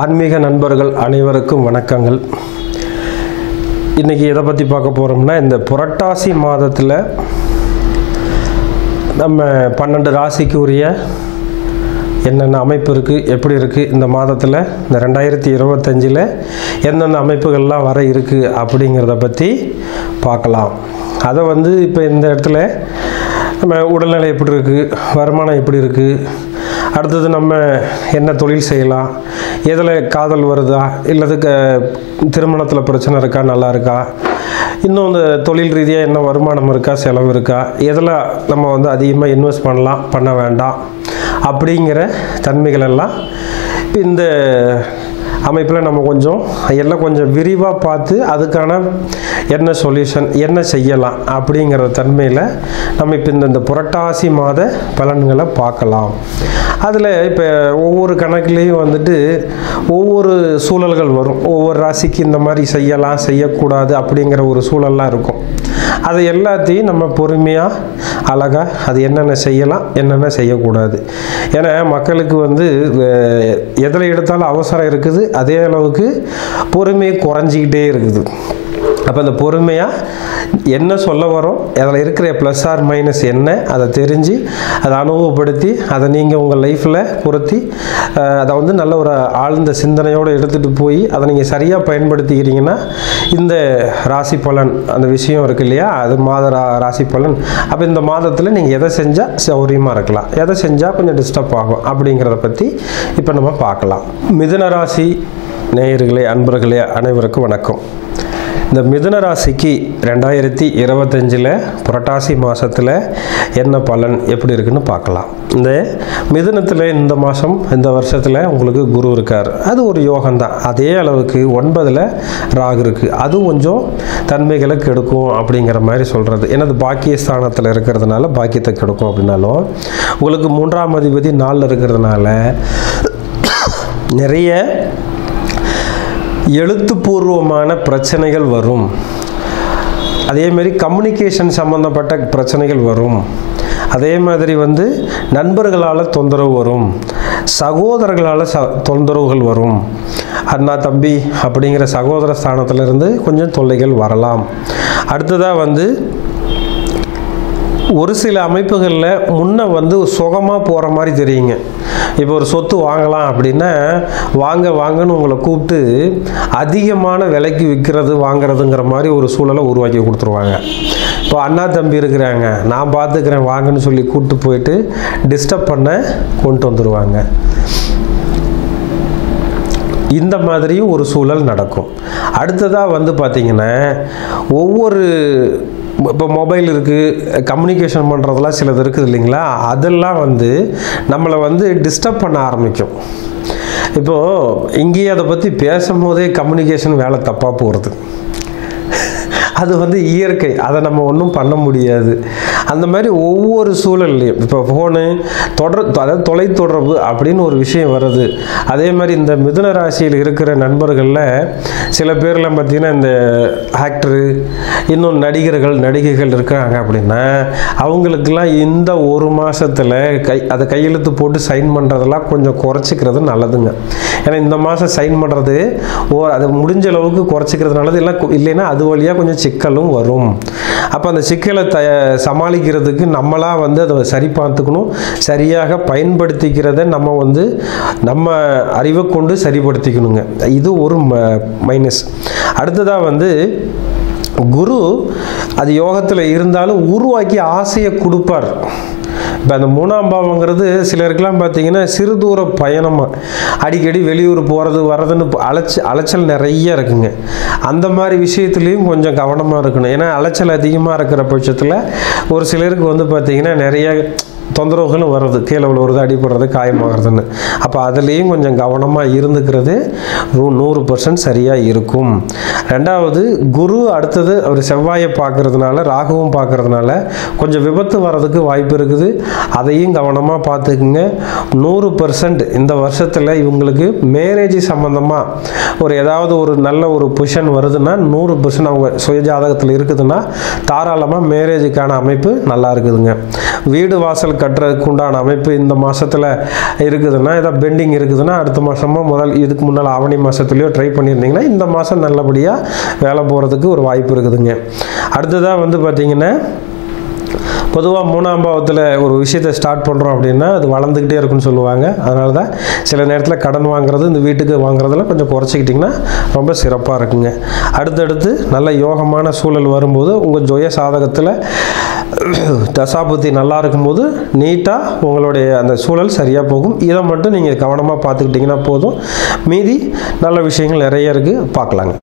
ஆன்மீக நண்பர்கள் அனைவருக்கும் வணக்கங்கள். இன்றைக்கி எதை பற்றி பார்க்க போகிறோம்னா, இந்த புரட்டாசி மாதத்தில் நம்ம 12 ராசிக்கு உரிய என்னென்ன அமைப்பு இருக்குது, எப்படி இருக்குது, இந்த மாதத்தில் இந்த 2025 எந்தெந்த அமைப்புகள்லாம் வர இருக்குது அப்படிங்கிறத பற்றி பார்க்கலாம். அதை இப்போ இந்த இடத்துல நம்ம உடல்நிலை எப்படி இருக்குது, வருமானம் எப்படி இருக்குது, அடுத்தது நம்ம என்ன தொழில் செய்யலாம், எதில் காதல் வருதா, இல்லது திருமணத்தில் பிரச்சனை இருக்கா, நல்லா இருக்கா, இன்னும் இந்த தொழில் ரீதியாக என்ன வருமானம் இருக்கா, செலவு இருக்கா, எதில் நம்ம அதிகமாக இன்வெஸ்ட் பண்ணலாம், பண்ண வேண்டாம் அப்படிங்கிற தன்மைகள் எல்லாம் இப்போ இந்த அமைப்பில் நம்ம கொஞ்சம் விரிவாக பார்த்து அதுக்கான என்ன சொல்யூஷன், என்ன செய்யலாம் அப்படிங்கிற தன்மையில் நம்ம இப்போ இந்த புரட்டாசி மாத பலன்களை பார்க்கலாம். அதில் இப்போ ஒவ்வொரு கணக்குலேயும் ஒவ்வொரு சூழல்கள் வரும். ஒவ்வொரு ராசிக்கு இந்த மாதிரி செய்யலாம், செய்யக்கூடாது அப்படிங்கிற ஒரு சூழல்லாம் இருக்கும். அதை எல்லாத்தையும் நம்ம பொறுமையாக அழகாக அது என்னென்ன செய்யலாம், என்னென்ன செய்யக்கூடாது. ஏன்னா மக்களுக்கு எதில் எடுத்தாலும் அவசரம் இருக்குது, அதே அளவுக்கு பொறுமை குறைஞ்சிக்கிட்டே இருக்குது. அப்போ அந்த பொறுமையாக என்ன சொல்ல வரோம், அதில் இருக்கிற ப்ளஸ் ஆர் மைனஸ் என்ன, அதை தெரிஞ்சு அதை அனுபவப்படுத்தி அதை நீங்கள் உங்கள் லைஃப்பில் பொருத்தி அதை நல்ல ஒரு ஆழ்ந்த சிந்தனையோடு எடுத்துகிட்டு போய் அதை நீங்கள் சரியாக பயன்படுத்திக்கிறீங்கன்னா இந்த ராசி பலன் அந்த விஷயம் இருக்குது இல்லையா, அது மாத ராசி பலன். அப்போ இந்த மாதத்தில் நீங்கள் எதை செஞ்சால் சௌரியமாக இருக்கலாம், எதை செஞ்சால் கொஞ்சம் டிஸ்டர்ப் ஆகும் அப்படிங்கிறத பற்றி இப்போ நம்ம பார்க்கலாம். மிதுன ராசி நேயர்களே, அன்பர்களே அனைவருக்கும் வணக்கம். இந்த மிதுன ராசிக்கு 2025 புரட்டாசி மாதத்தில் என்ன பலன் எப்படி இருக்குன்னு பார்க்கலாம். இந்த மிதுனத்தில் இந்த மாதம் இந்த வருஷத்தில் உங்களுக்கு குரு இருக்கார், அது ஒரு யோகம்தான். அதே அளவுக்கு 9ல் ராகு இருக்குது, அது கொஞ்சம் தன்மைகளை கெடுக்கும் அப்படிங்கிற மாதிரி சொல்கிறது. ஏன்னா அது பாக்கியஸ்தானத்தில் இருக்கிறதுனால பாக்கியத்தை கெடுக்கும். அப்படின்னாலும் உங்களுக்கு 3ஆம் அதிபதி 4 இருக்கிறதுனால நிறைய எழுத்துப்பூர்வமான பிரச்சனைகள் வரும். அதேமாரி கம்யூனிகேஷன் சம்மந்தப்பட்ட பிரச்சனைகள் வரும். அதே மாதிரி நண்பர்களால் தொந்தரவு வரும், சகோதரர்களால் தொந்தரவுகள் வரும். அண்ணா தம்பி அப்படிங்கிற சகோதர ஸ்தானத்திலிருந்து கொஞ்சம் தொல்லைகள் வரலாம். அடுத்ததாக ஒரு சில அமைப்புகளில் முன்ன சுகமாக போகிற மாதிரி தெரியுங்க. இப்போ ஒரு சொத்து வாங்கலாம் அப்படின்னா வாங்கன்னு உங்களை கூப்பிட்டு அதிகமான விலைக்கு விற்கிறது வாங்கிறதுங்கிற மாதிரி ஒரு சூழலை உருவாக்கி கொடுத்துருவாங்க. இப்போ அண்ணா தம்பி இருக்கிறாங்க, நான் பார்த்துக்கிறேன் வாங்கன்னு சொல்லி கூப்பிட்டு போயிட்டு டிஸ்டர்ப் பண்ண கொண்டு வந்துடுவாங்க. இந்த மாதிரியும் ஒரு சூழல் நடக்கும். அடுத்ததாக பார்த்திங்கன்னா ஒவ்வொரு இப்போ மொபைல் இருக்குது, கம்யூனிகேஷன் பண்ணுறதெல்லாம் சிலது இருக்குது இல்லைங்களா, அதெல்லாம் நம்மளை டிஸ்டர்ப் பண்ண ஆரம்பிக்கும். இப்போது இங்கேயே அதை பற்றி பேசும்போதே கம்யூனிகேஷன் வேலை தப்பாக போகிறது. அது இயற்கை, அதை நம்ம ஒன்றும் பண்ண முடியாது. அந்த மாதிரி ஒவ்வொரு சூழல்லையும் இப்போ ஃபோனு அதாவது தொலைத்தொடர்பு அப்படின்னு ஒரு விஷயம் வருது. அதே மாதிரி இந்த மிதுன ராசியில் இருக்கிற நண்பர்களில் சில பேர்லாம் பார்த்திங்கன்னா இந்த ஆக்டரு, இன்னும் நடிகைகள் இருக்கிறாங்க அப்படின்னா அவங்களுக்கெல்லாம் இந்த ஒரு மாதத்தில் அதை கையெழுத்து போட்டு சைன் பண்ணுறதெல்லாம் கொஞ்சம் குறைச்சிக்கிறது நல்லதுங்க. ஏன்னா இந்த மாதம் சைன் பண்ணுறது அது முடிஞ்ச அளவுக்கு குறைச்சிக்கிறது நல்லது. இல்லைன்னா அது வழியாக கொஞ்சம் சிக்கலும் வரும். அப்போ அந்த சிக்கலை சமாளிக்கிறதுக்கு நம்மளாக அதை சரி பார்த்துக்கணும். சரியாக பயன்படுத்திக்கிறத நம்ம அறிவை கொண்டு சரிப்படுத்திக்கணுங்க. இது ஒரு மைனஸ். அடுத்ததாக குரு அது யோகத்தில் இருந்தாலும் உருவாக்கி ஆசையை கொடுப்பார். இப்போ அந்த 3ஆம் பாவங்கிறது சிலருக்கெல்லாம் பார்த்திங்கன்னா சிறு தூர பயணமாக அடிக்கடி வெளியூர் போகிறது வர்றதுன்னு அலைச்சல் நிறைய இருக்குங்க. அந்த மாதிரி விஷயத்துலேயும் கொஞ்சம் கவனமாக இருக்கணும். ஏன்னா அலைச்சல் அதிகமாக இருக்கிற பட்சத்தில் ஒரு சிலருக்கு பார்த்திங்கன்னா நிறைய தொந்தரவுகளும் வருது, கீழே விழுவுறது, அடிப்படுறது, காயமாகிறதுன்னு. அப்போ அதுலேயும் கொஞ்சம் கவனமாக இருந்துக்கிறது 100% சரியாக இருக்கும். ரெண்டாவது குரு அடுத்தது அவர் செவ்வாயை பார்க்கறதுனால, ராகுவும் பார்க்கறதுனால கொஞ்சம் விபத்து வர்றதுக்கு வாய்ப்பு இருக்குது. அதையும் கவனமாக பார்த்துக்குங்க. 100% இந்த வருஷத்தில் இவங்களுக்கு மேரேஜ் சம்மந்தமாக ஏதாவது ஒரு நல்ல ஒரு பொசிஷன் வருதுன்னா 100% அவங்க சுயஜாதகத்தில் இருக்குதுன்னா தாராளமாக மேரேஜுக்கான அமைப்பு நல்லா இருக்குதுங்க. வீடு வாசல் முதல் கட்டுறதுக்கு உண்டான அமைப்பு இந்த மாதத்தில் இருக்குதுன்னா, ஏதாவது பெண்டிங் இருக்குதுன்னா அடுத்த மாதமோ இதுக்கு முன்னால் ஆவணி மாதத்துலேயோ ட்ரை பண்ணியிருந்தீங்கன்னா இந்த மாதம் நல்லபடியாக வேலை போகிறதுக்கு ஒரு வாய்ப்பு இருக்குதுங்க. அடுத்ததாக வந்து பார்த்திங்கன்னா, பொதுவாக 3ஆம் பாவத்தில் ஒரு விஷயத்தை ஸ்டார்ட் பண்ணுறோம் அப்படின்னா அது வளர்ந்துக்கிட்டே இருக்குன்னு சொல்லுவாங்க. அதனால தான் சில நேரத்தில் கடன் வாங்குறது, இந்த வீட்டுக்கு வாங்குறதுல கொஞ்சம் குறைச்சிக்கிட்டிங்கன்னா ரொம்ப சிறப்பாக இருக்குங்க. அடுத்தடுத்து நல்ல யோகமான சூழல் வரும்போது உங்கள் ஜொய சாதகத்தில் தசாபுத்தி நல்லா இருக்கும்போது நீட்டாக உங்களுடைய அந்த சூழல் சரியாக போகும். இதை மட்டும் நீங்கள் கவனமாக பார்த்துக்கிட்டிங்கன்னா போதும். மீதி நல்ல விஷயங்கள் நிறைய இருக்குது, பார்க்கலாங்க.